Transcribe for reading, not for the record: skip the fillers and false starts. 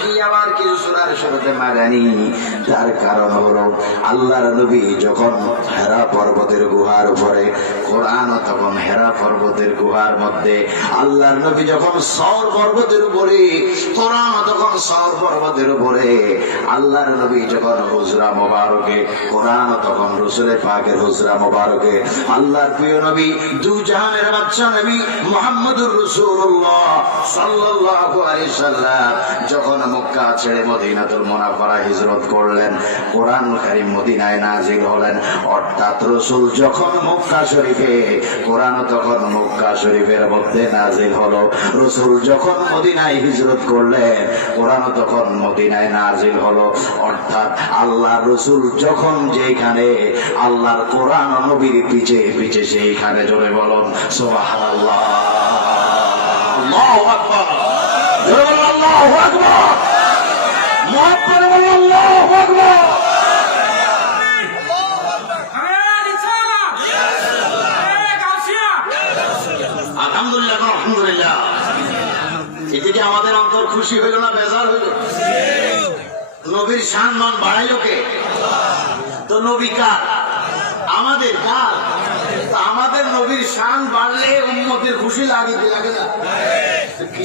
মাক্কি আবার কিছু সূরার শুরুতে মাদানী। তার কারণ হলো আল্লাহর নবী যখন হেরা পর্বতের গুহার উপরে, কোরআন তখন হেরা পর্বতের গুহার মধ্যে, আল্লাহর নবী যখন সওর পর্বতের উপরে, কোরআন তখন সওর পর্বতের উপরে, আল্লাহর নবী যখন হুজরা মোবারকে, কোরআন তখন রাসূলে পাকের হুজরা মোবারকে, আল্লাহর প্রিয় নবী দু জাহানের বাদশা নবী মুহাম্মদুর রাসূলুল্লাহ সাল্লাল্লাহু আলাইহি সাল্লাম যখন মক্কা ছেড়ে মদিনাতুল মুনাওয়ারা হিজরত করলেন, কোরআনুল কারীম মদিনায় নাযিল হলেন। অর্থাৎ রাসূল যখন মক্কা শরীফে, কোরআন তখন মক্কা শরীফের মধ্যে নাযিল হলো। রাসূল যখন মদিনায় হিজরত করলেন, কোরআন তখন মদিনায় নাযিল হলো। অর্থাৎ আল্লাহ রাসূল যখন যেখানে, আল্লাহর কোরআন নবীর পিছে পিছে সেইখানে। জোরে বলুন সুবহানাল্লাহ, আল্লাহু আকবার, জোরে বলুন আল্লাহু আকবার, মুহাম্মদ আল্লাহু আকবার। আলহামদুলিল্লাহ, আলহামদুলিল্লাহ। এদিকে আমাদের অন্তর খুশি হইল না বেজার হইল? নবীর সম্মান বাড়াইল কে? তো নবী কার? আমাদের। কার? আমাদের নবীর শান বাড়লে উম্মতের খুশি লাগে না?